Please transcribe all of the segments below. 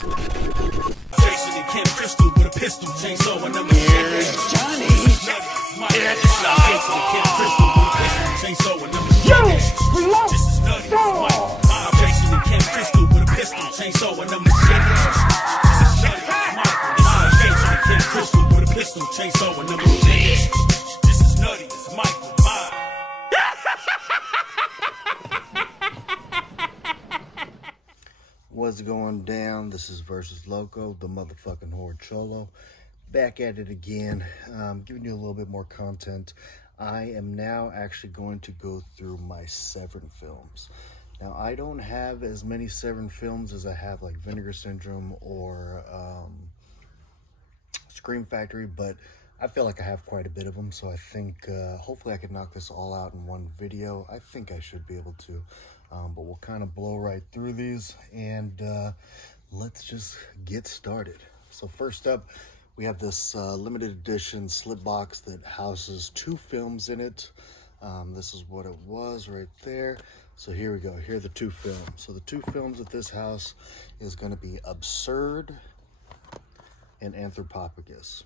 Jason and Kim Crystal with a pistol, chainsaw and number Here's Johnny. It's Jason and Kim Crystal with a pistol, chainsaw and number This is nutty. It's Mike. Jason and Kim Crystal with a pistol, chainsaw and number This is nutty. It's Mike. Jason and Kim Crystal with a pistol, chainsaw and number This is nutty. It's Mike. What's going down? This is Versus Loco, the motherfucking horror cholo. Back at it again, giving you a little bit more content. I am now actually going to go through my Severin films. Now, I don't have as many Severin films as I have like Vinegar Syndrome or Scream Factory, but I feel like I have quite a bit of them, so I think hopefully I can knock this all out in one video. I think I should be able to. But we'll kind of blow right through these and let's just get started. So first up, we have this limited edition slip box that houses 2 films in it. This is what it was right there. So here we go. Here are the 2 films. So the 2 films at this house is going to be Absurd and Anthropophagus.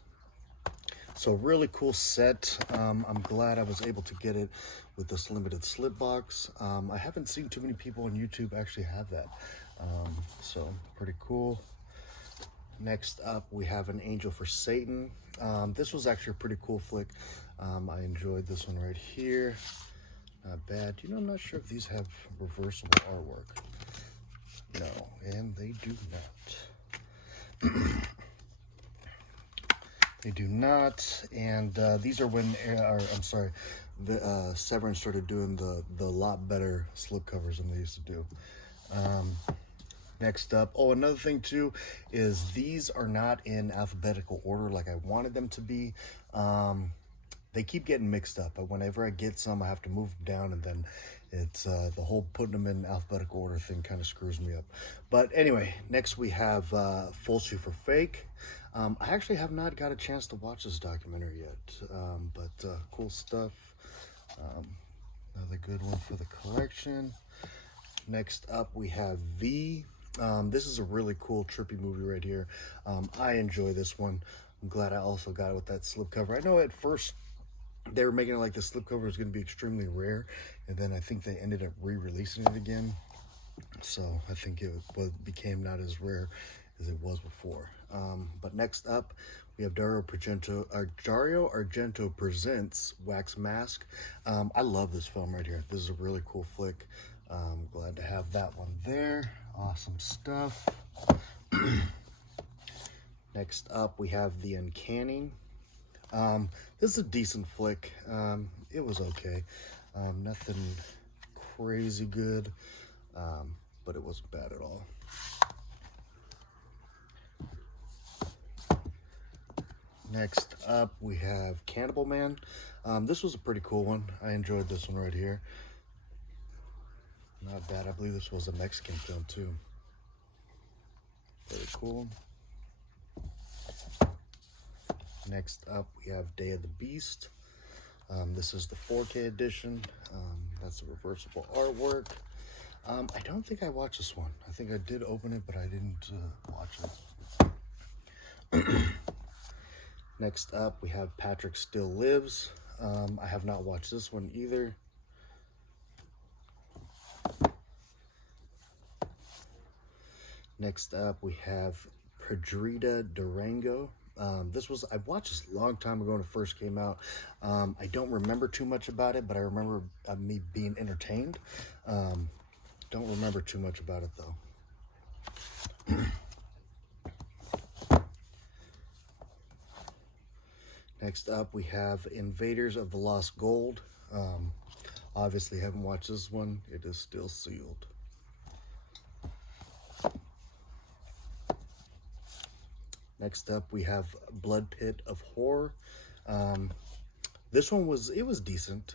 So really cool set. I'm glad I was able to get it with this limited slip box. I haven't seen too many people on YouTube actually have that. So pretty cool. Next up, we have An Angel for Satan. This was actually a pretty cool flick. I enjoyed this one right here. Not bad. You know, I'm not sure if these have reversible artwork. No, and they do not. They do not, and these are when, Severin started doing the lot better slipcovers than they used to do. Next up, another thing too is these are not in alphabetical order like I wanted them to be. They keep getting mixed up, but whenever I get some, I have to move them down, and then it's the whole putting them in alphabetical order thing kind of screws me up. But anyway, next we have Fulci for Fake. I actually have not got a chance to watch this documentary yet, but cool stuff. Another good one for the collection. Next up, we have V. This is a really cool, trippy movie right here. I enjoy this one. I'm glad I also got it with that slipcover. I know at first they were making it like the slipcover was going to be extremely rare, and then I think they ended up re-releasing it again. So I think it became not as rare as it was before. But next up, we have Dario Argento Presents Wax Mask. I love this film right here. This is a really cool flick. Glad to have that one there. Awesome stuff. Next up, we have The Uncanny. This is a decent flick. It was okay. Nothing crazy good, but it wasn't bad at all. Next up, we have Cannibal Man. This was a pretty cool one. I enjoyed this one right here. Not bad. I believe this was a Mexican film too. Very cool. Next up, we have Day of the Beast. This is the 4K edition. That's the reversible artwork. I don't think I watched this one. I think I did open it, but I didn't watch it. Next up, we have Patrick Still Lives. I have not watched this one either. Next up, we have Pedrita Durango. I watched this a long time ago when it first came out. I don't remember too much about it, but I remember me being entertained. Don't remember too much about it though. Next up, we have Invaders of the Lost Gold. Obviously, haven't watched this one. It is still sealed. Next up, we have Blood Pit of Horror. This one was decent.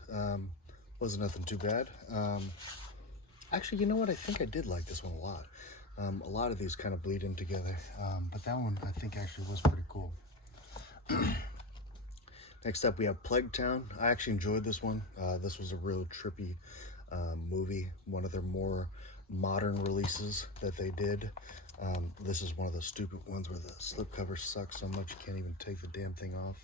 Wasn't nothing too bad. Actually, you know what? I think I did like this one a lot. A lot of these kind of bleed in together. But that one, I think, actually was pretty cool. Next up, we have Plague Town. I actually enjoyed this one. This was a real trippy movie. One of their more modern releases that they did. This is one of the stupid ones where the slipcover sucks so much you can't even take the damn thing off.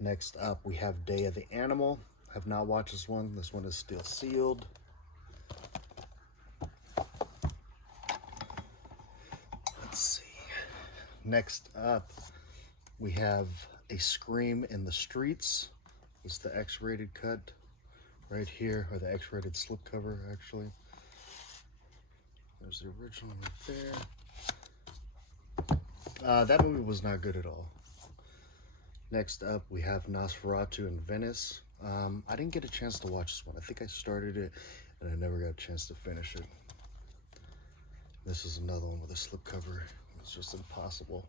Next up, we have Day of the Animal. Have not watched this one. This one is still sealed. Let's see. Next up, we have A Scream in the Streets. It's the X-rated cut right here, or the X-rated slipcover, actually. There's the original right there. That movie was not good at all. Next up, we have Nosferatu in Venice. I didn't get a chance to watch this one. I think I started it, and I never got a chance to finish it. This is another one with a slipcover. It's just impossible.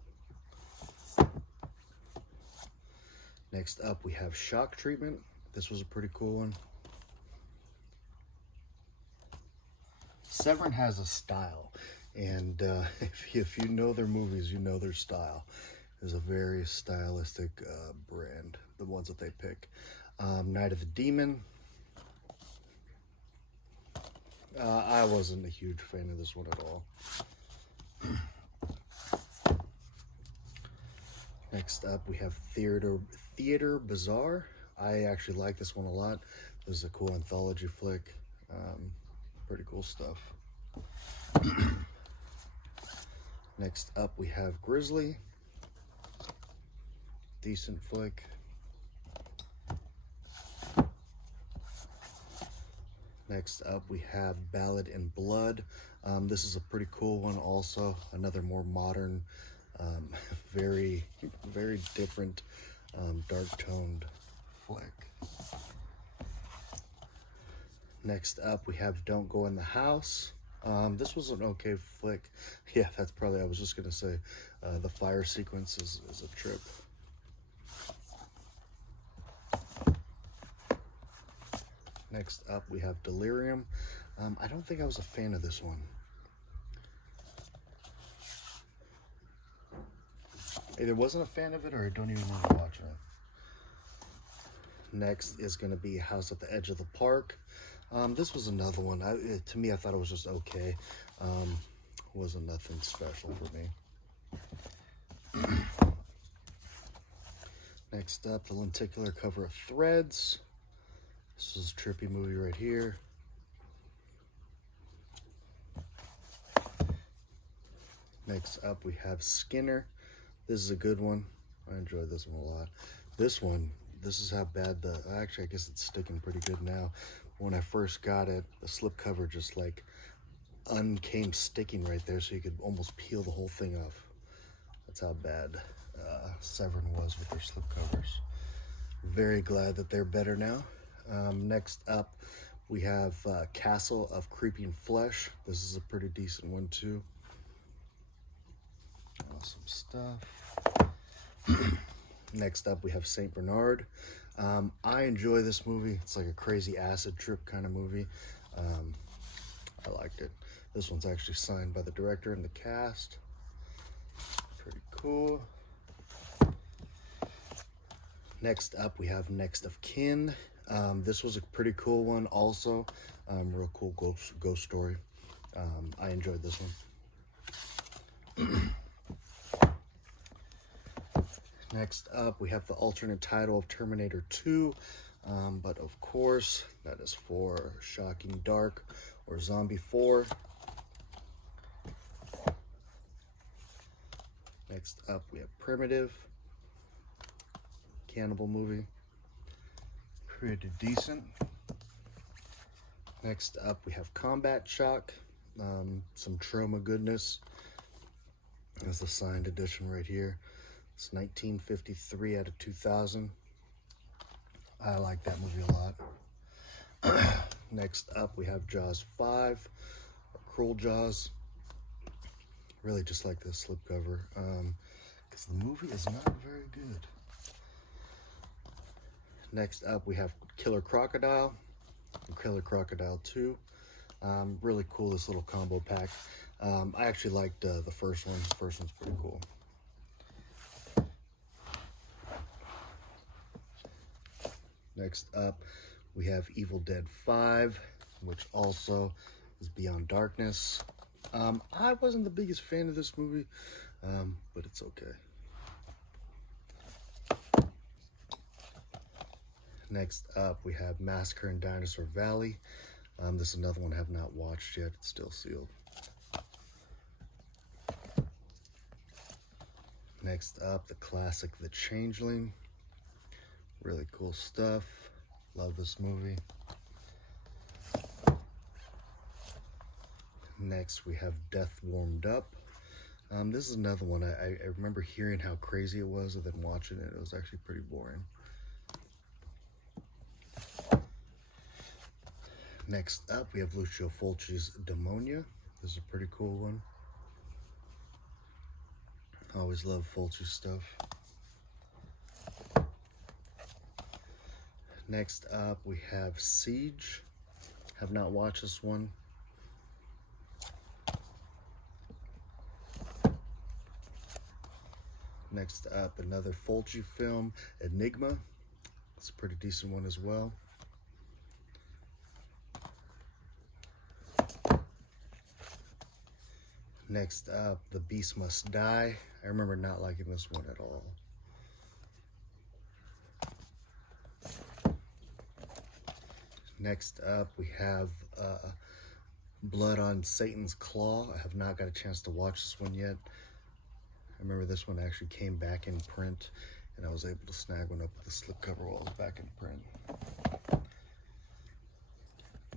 Next up, we have Shock Treatment. This was a pretty cool one. Severin has a style, and if you know their movies, you know their style. It's a very stylistic brand, the ones that they pick. Night of the Demon. I wasn't a huge fan of this one at all. Next up, we have Theater Bazaar. I actually like this one a lot. This is a cool anthology flick. Pretty cool stuff. Next up, we have Grizzly. Decent flick. Next up, we have Ballad in Blood. This is a pretty cool one also. Another more modern, very, very different, dark-toned flick. Next up, we have Don't Go in the House. This was an okay flick. Yeah, that's probably, I was just going to say, the fire sequence is a trip. Next up, we have Delirium. I don't think I was a fan of this one. Either wasn't a fan of it or I don't even remember watching it. Next is going to be House at the Edge of the Park. This was another one. To me, I thought it was just okay. Wasn't nothing special for me. Next up, the lenticular cover of Threads. This is a trippy movie right here. Next up, we have Skinner. This is a good one. I enjoyed this one a lot. This is how bad actually, I guess it's sticking pretty good now. When I first got it, the slipcover just like came sticking right there, so you could almost peel the whole thing off. That's how bad Severin was with their slipcovers. Very glad that they're better now. Next up, we have Castle of Creeping Flesh. This is a pretty decent one too. Awesome stuff. Next up, we have Saint Bernard. I enjoy this movie. It's like a crazy acid trip kind of movie. I liked it. This one's actually signed by the director and the cast. Pretty cool. Next up, we have Next of Kin. This was a pretty cool one also. Real cool ghost story. I enjoyed this one. Next up, we have the alternate title of Terminator 2, but of course, that is for Shocking Dark or Zombie 4. Next up, we have Primitive, cannibal movie, pretty decent. Next up, we have Combat Shock, some trauma goodness. There's the signed edition right here. It's 1953 out of 2000. I like that movie a lot. Next up, we have Jaws 5, or Cruel Jaws. Really just like this slipcover, because the movie is not very good. Next up, we have Killer Crocodile, and Killer Crocodile 2. Really cool, this little combo pack. I actually liked the first one. The first one's pretty cool. Next up, we have Evil Dead 5. which also is Beyond Darkness. I wasn't the biggest fan of this movie, but it's okay. Next up, we have Massacre in Dinosaur Valley. This is another one I have not watched yet. It's still sealed. Next up, the classic The Changeling. Really cool stuff. Love this movie. Next, we have Death Warmed Up. This is another one. I remember hearing how crazy it was and then watching it. It was actually pretty boring. Next up, we have Lucio Fulci's Demonia. This is a pretty cool one. I always love Fulci stuff. Next up, we have Siege. Have not watched this one. Next up, another Fulci film, Enigma. It's a pretty decent one as well. Next up, The Beast Must Die. I remember not liking this one at all. Next up, we have Blood on Satan's Claw. I have not got a chance to watch this one yet. I remember this one actually came back in print, and I was able to snag one up with the slipcover while it was back in print.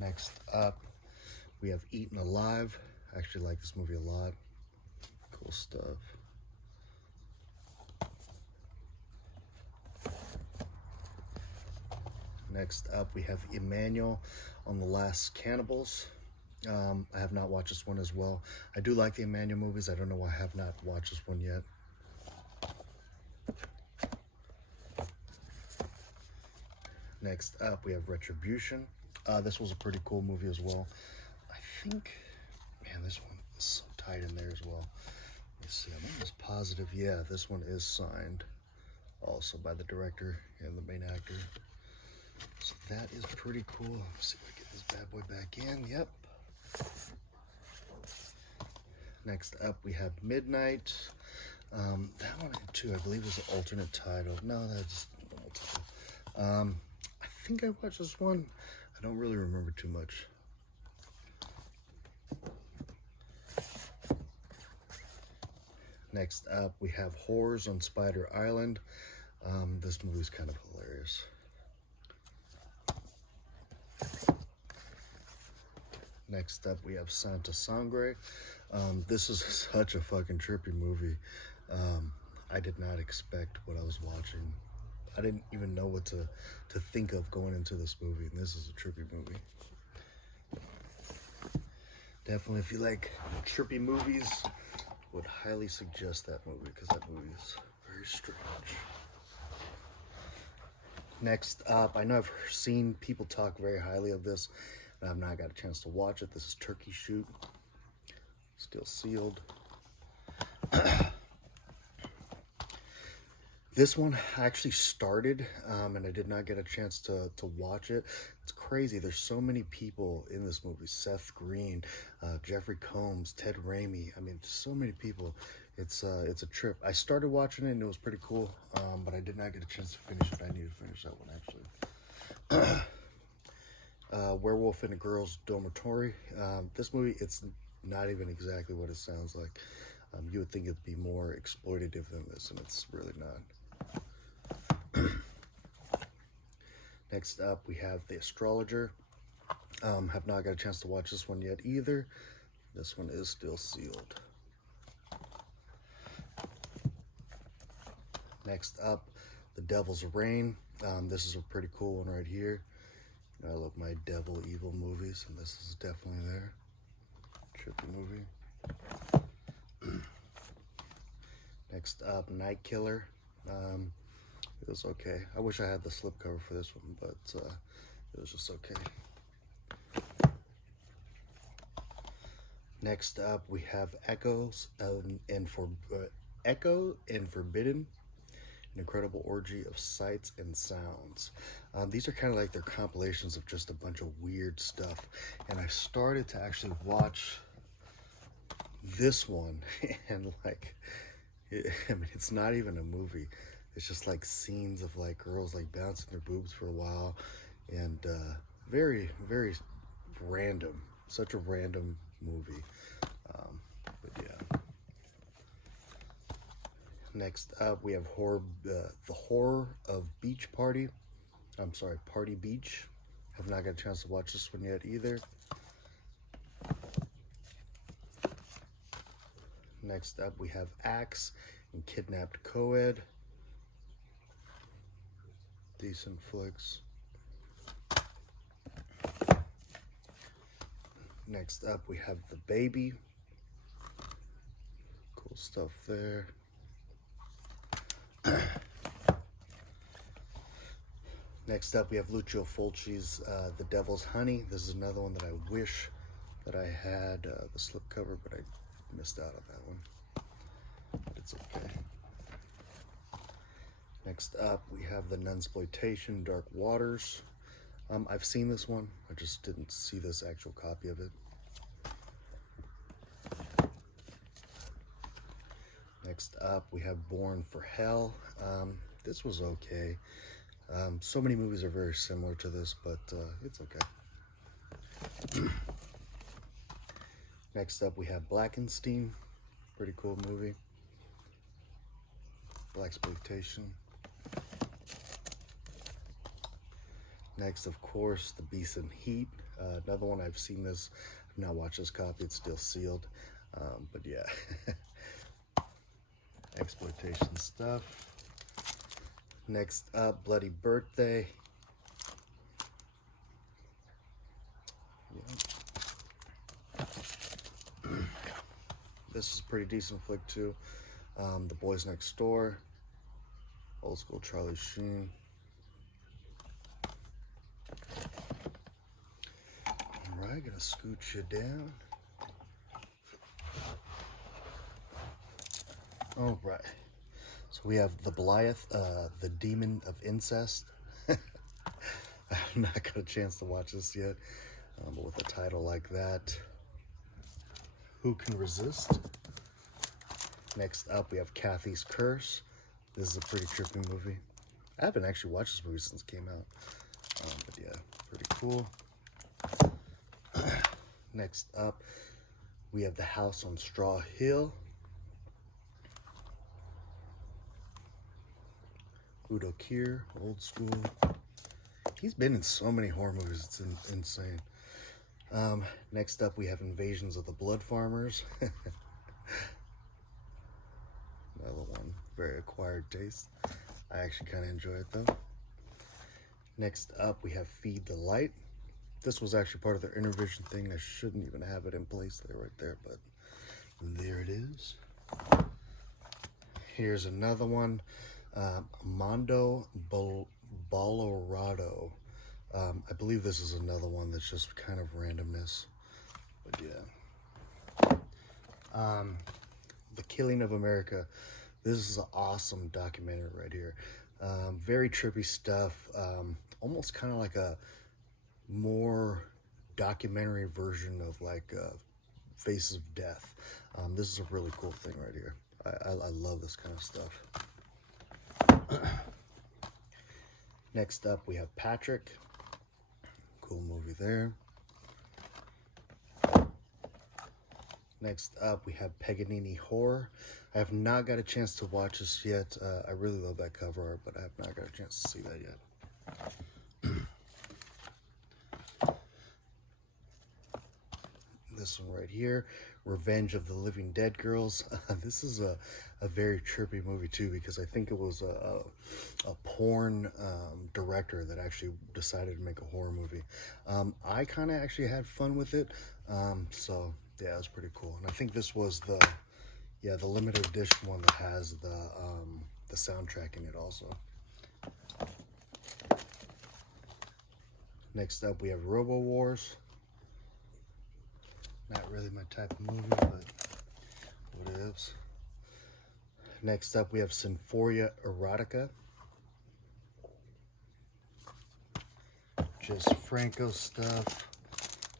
Next up, we have Eaten Alive. I actually like this movie a lot. Cool stuff. Next up, we have Emmanuel on the Last Cannibals. I have not watched this one as well. I do like the Emmanuel movies. I don't know why I have not watched this one yet. Next up, we have Retribution. This was a pretty cool movie as well. I think, man, this one is so tight in there as well. Let me see, I'm almost positive. Yeah, this one is signed also by the director and the main actor. So that is pretty cool. Let's see if I get this bad boy back in. Yep. Next up, we have Midnight. That one too, I believe, was the alternate title. No, that's the normal title. I think I watched this one. I don't really remember too much. Next up, we have Horrors on Spider Island. This movie's kind of hilarious. Next up, we have Santa Sangre. This is such a fucking trippy movie. I did not expect what I was watching. I didn't even know what to think of going into this movie, and this is a trippy movie. Definitely, if you like trippy movies, would highly suggest that movie, because that movie is very strange. Next up, I know I've seen people talk very highly of this, but I've not got a chance to watch it. This is Turkey Shoot. Still sealed. This one I actually started, and I did not get a chance to watch it. It's crazy. There's so many people in this movie. Seth Green, Jeffrey Combs, Ted Raimi. I mean, so many people. It's a trip. I started watching it, and it was pretty cool, but I did not get a chance to finish it. I need to finish that one, actually. Werewolf in a Girl's Dormitory. This movie, it's not even exactly what it sounds like. You would think it'd be more exploitative than this, and it's really not. Next up, we have The Astrologer. Have not got a chance to watch this one yet either. This one is still sealed. Next up, The Devil's Reign. This is a pretty cool one right here. You know, I love my devil evil movies, and this is definitely there. Trippy movie. Next up, Night Killer. It was okay. I wish I had the slipcover for this one, but it was just okay. Next up, we have Echo and Forbidden. An incredible orgy of sights and sounds. These are kind of like their compilations of just a bunch of weird stuff. And I started to actually watch this one, and like, I mean, it's not even a movie. It's just like scenes of like girls like bouncing their boobs for a while, and very, very random. Such a random movie. But yeah. Next up, we have the Horror of Beach Party. I'm sorry, Party Beach. Have not got a chance to watch this one yet either. Next up, we have Axe and Kidnapped Coed. Decent flicks. Next up, we have The Baby. Cool stuff there. Next up, we have Lucio Fulci's The Devil's Honey. This is another one that I wish that I had the slipcover, but I missed out on that one. But it's okay. Next up, we have The Nunsploitation Dark Waters. I've seen this one. I just didn't see this actual copy of it. Next up, we have Born for Hell. This was okay. So many movies are very similar to this, but it's okay. Next up, we have Blackenstein. Pretty cool movie. Blaxploitation. Next, of course, The Beast in Heat. Another one, I've seen this. I've not watched this copy. It's still sealed. But yeah. Exploitation stuff. Next up, Bloody Birthday. Yeah. This is a pretty decent flick too. The Boys Next Door. Old school Charlie Sheen. Alright, gonna scooch you down. All right, so we have The Blythe, the Demon of Incest. I have not got a chance to watch this yet, but with a title like that, who can resist? Next up, we have Kathy's Curse. This is a pretty trippy movie. I haven't actually watched this movie since it came out, but yeah, pretty cool. Next up, we have The House on Straw Hill. Udo Kier, old school. He's been in so many horror movies, it's insane. Next up, we have Invasions of the Blood Farmers. Another one, very acquired taste. I actually kind of enjoy it though. Next up, we have Feed the Light. This was actually part of their Intervision thing. I shouldn't even have it in place there, right there, but there it is. Here's another one. Mondo Bolorado. I believe this is another one that's just kind of randomness, but yeah. The Killing of America. This is an awesome documentary right here. Very trippy stuff. Almost kind of like a more documentary version of like Faces of Death. This is a really cool thing right here. I love this kind of stuff. Next up, we have Patrick. Cool movie there. Next up, we have Paganini Horror. I have not got a chance to watch this yet. I really love that cover art, but I have not got a chance to see that yet. This one right here, Revenge of the Living Dead Girls. This is a very trippy movie too, because I think it was a porn director that actually decided to make a horror movie. I kind of actually had fun with it, so yeah, it was pretty cool. And I think this was the limited edition one that has the soundtrack in it also. Next up, we have Robo Wars. Not really my type of movie, but what is? Next up, we have Symphoria Erotica. Just Franco stuff.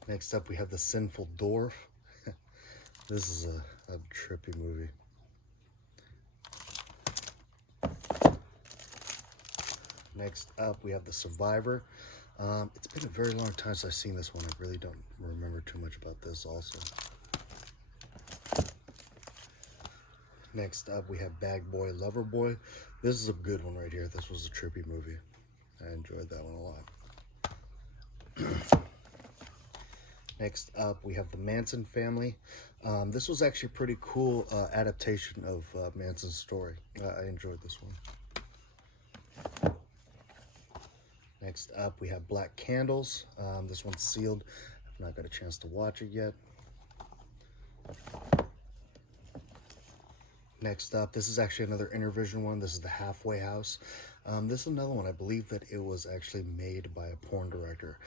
Next up, we have The Sinful Dwarf. This is a trippy movie. Next up, we have The Survivor. It's been a very long time since I've seen this one. I really don't remember too much about this also. Next up, we have Bag Boy, Lover Boy. This is a good one right here. This was a trippy movie. I enjoyed that one a lot. Next up, we have The Manson Family. This was actually a pretty cool adaptation of Manson's story. I enjoyed this one. Next up, we have Black Candles. This one's sealed. I've not got a chance to watch it yet. Next up, this is actually another Intervision one. This is The Halfway House. This is another one. I believe that it was actually made by a porn director.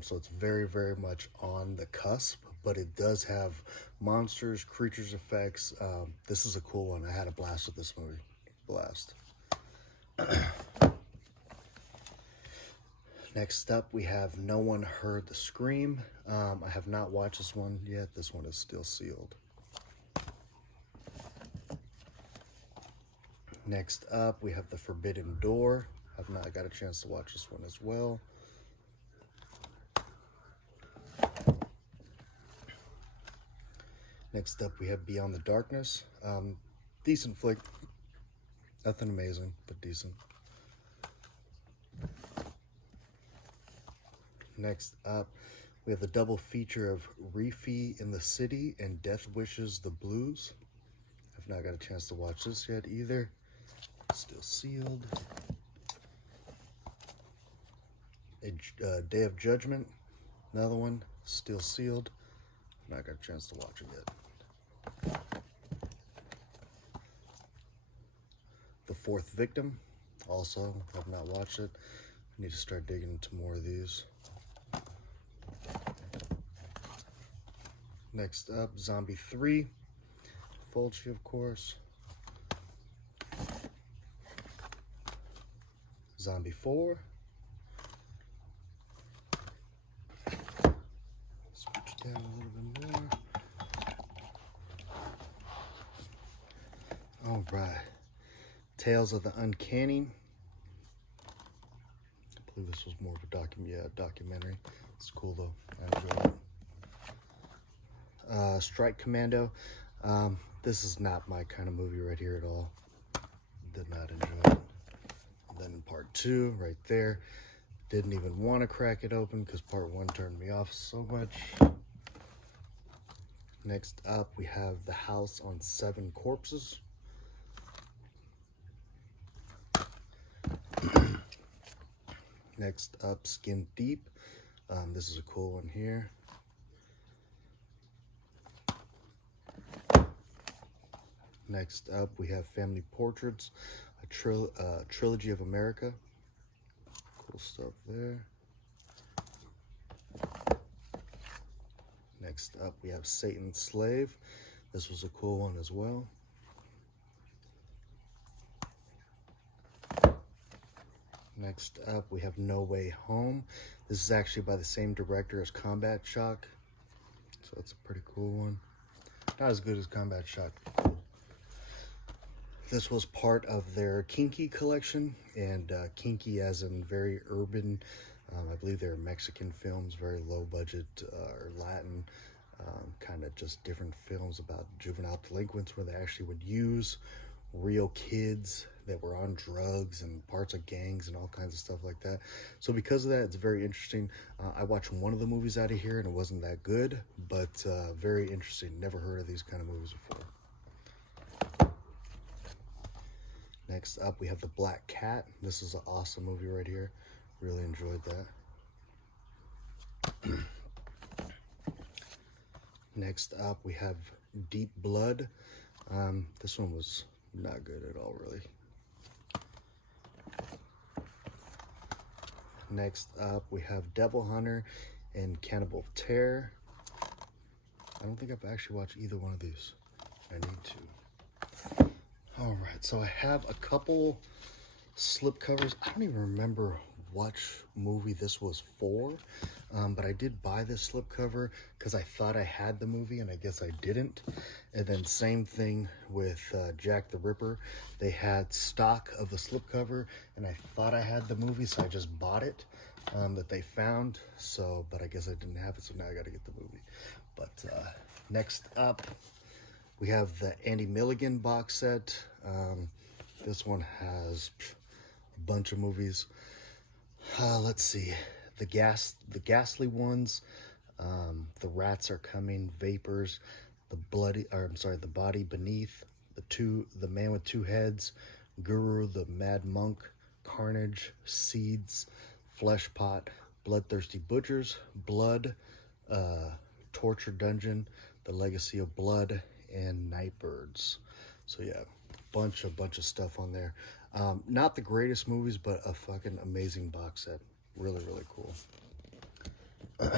So it's very, very much on the cusp, but it does have monsters, creatures effects. This is a cool one. I had a blast with this movie. Blast. Next up, we have No One Heard the Scream. I have not watched this one yet. This one is still sealed. Next up, we have The Forbidden Door. I've not got a chance to watch this one as well. Next up, we have Beyond the Darkness. Decent flick. Nothing amazing, but decent. Next up, we have the double feature of Reefy in the City and Death Wishes the Blues. I've not got a chance to watch this yet either. Still sealed. Day of Judgment, another one, still sealed. I've not got a chance to watch it yet. The Fourth Victim, also have not watched it. I need to start digging into more of these. Next up, Zombie 3, Fulci, of course. Zombie 4. Switch down a little bit more. All right. Tales of the Uncanny. I believe this was more of a documentary. It's cool though. I enjoyed it. Strike Commando. This is not my kind of movie right here at all. Did not enjoy it. And then part 2, right there. Didn't even want to crack it open because part 1 turned me off so much. Next up, we have The House on 7 Corpses. Next up, Skin Deep. This is a cool one here. Next up, we have Family Portraits, a trilogy of America. Cool stuff there. Next up, we have Satan's Slave. This was a cool one as well. Next up, we have No Way Home. This is actually by the same director as Combat Shock. So it's a pretty cool one. Not as good as Combat Shock. This was part of their Kinky collection, and Kinky as in very urban. I believe they're Mexican films, very low budget, or Latin, kind of just different films about juvenile delinquents where they actually would use real kids that were on drugs and parts of gangs and all kinds of stuff like that. So because of that, it's very interesting. I watched one of the movies out of here and it wasn't that good, but very interesting. Never heard of these kind of movies before. Next up, we have The Black Cat. This is an awesome movie right here. Really enjoyed that. Next up, we have Deep Blood. This one was not good at all, really. Next up, we have Devil Hunter and Cannibal Terror. I don't think I've actually watched either one of these. I need to. All right, so I have a couple slipcovers. I don't even remember which movie this was for, but I did buy this slipcover because I thought I had the movie and I guess I didn't. And then same thing with Jack the Ripper. They had stock of the slipcover and I thought I had the movie, so I just bought it that they found. So, but I guess I didn't have it, so now I got to get the movie. But next up, we have the Andy Milligan box set. This one has a bunch of movies. Let's see, the ghastly ones, the Rats Are Coming, Vapors, the Body Beneath, the Man with Two Heads, Guru, the Mad Monk, Carnage, Seeds, Fleshpot, Bloodthirsty Butchers, Blood, Torture Dungeon, The Legacy of Blood, and Nightbirds. So yeah, bunch of stuff on there. Not the greatest movies, but a fucking amazing box set. Really cool. And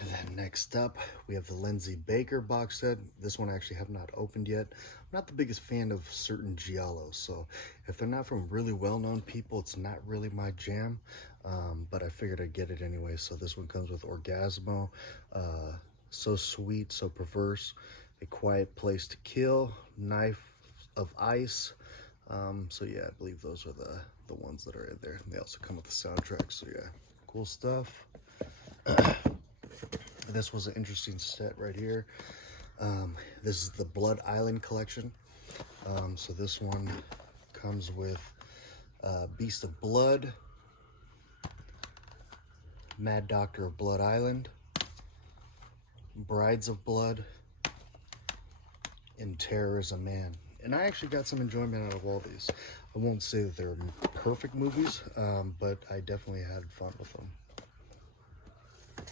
then next up, we have the Lindsay Baker box set. This one I actually have not opened yet. I'm not the biggest fan of certain giallos, so if they're not from really well-known people, it's not really my jam. But I figured I'd get it anyway. So this one comes with Orgasmo, So Sweet, So Perverse, A Quiet Place to Kill, Knife of Ice. So yeah, I believe those are the ones that are in there. And they also come with the soundtrack, so yeah, cool stuff. This was an interesting set right here. This is the Blood Island collection. So this one comes with Beast of Blood, Mad Doctor of Blood Island, Brides of Blood, and Terror is a Man. And I actually got some enjoyment out of all these. I won't say that they're perfect movies, but I definitely had fun with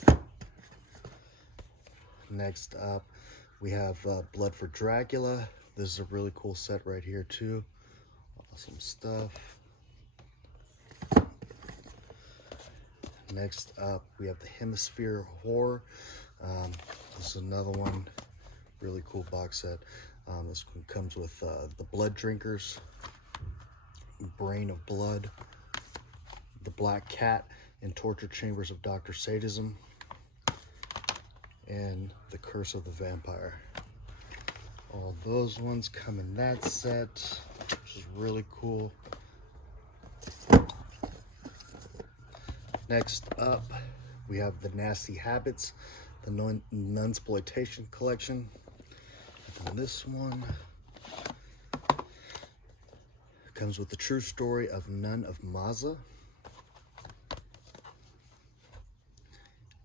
them. Next up, we have Blood for Dracula. This is a really cool set right here too. Awesome stuff. Next up, we have the Hemisphere Horror. This is another one, really cool box set. This one comes with the Blood Drinkers, Brain of Blood, the Black Cat and Torture Chambers of Dr. Sadism, and the Curse of the Vampire. All those ones come in that set, which is really cool. Next up, we have the Nasty Habits, the Nunsploitation collection. And this one comes with the true story of Nun of Maza,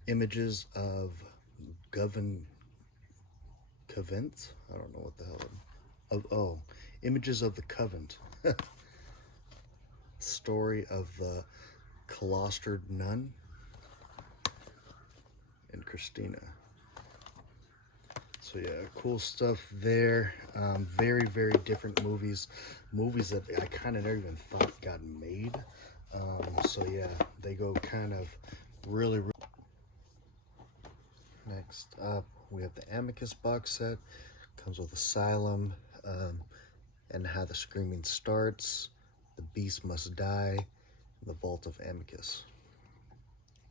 images of Covent. I don't know what the hell. Images of the Covent. Story of the Cloistered Nun and Christina. So yeah, cool stuff there. Very different movies that I kind of never even thought got made. So yeah, they go kind of really. Next up, we have the Amicus box set. Comes with Asylum, and How the Screaming Starts, The Beast Must Die, and The Vault of Amicus.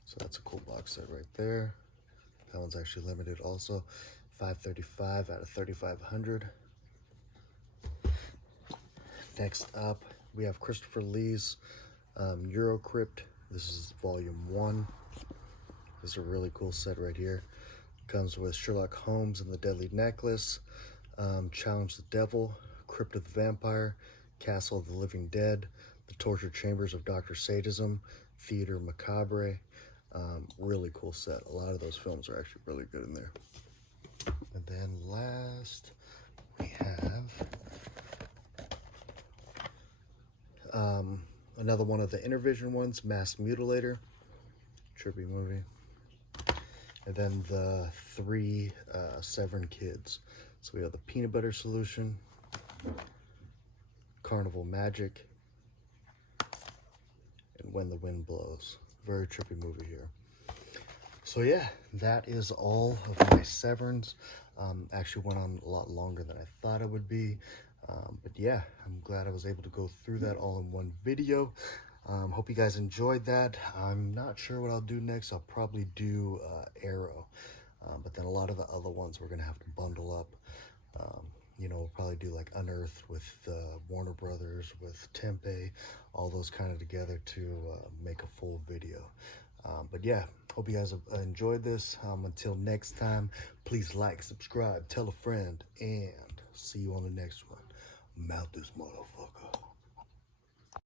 So that's a cool box set right there. That one's actually limited also. $535 out of 3,500. Next up, we have Christopher Lee's Eurocrypt. This is volume 1. This is a really cool set right here. Comes with Sherlock Holmes and the Deadly Necklace, Challenge the Devil, Crypt of the Vampire, Castle of the Living Dead, The Torture Chambers of Dr. Sadism, Theater Macabre. Really cool set. A lot of those films are actually really good in there. And then last, we have another one of the Intervision ones, Mass Mutilator. Trippy movie. And then the 3 Severin kids. So we have the Peanut Butter Solution, Carnival Magic, and When the Wind Blows. Very trippy movie here. So yeah, that is all of my Severins. Actually went on a lot longer than I thought it would be. But yeah, I'm glad I was able to go through that all in one video. Hope you guys enjoyed that. I'm not sure what I'll do next. I'll probably do Arrow. But then a lot of the other ones we're going to have to bundle up. You know, we'll probably do like Unearthed with Warner Brothers, with Tempe, all those kind of together to make a full video. But yeah, hope you guys have enjoyed this. Until next time, please like, subscribe, tell a friend, and see you on the next one. Mouth this motherfucker.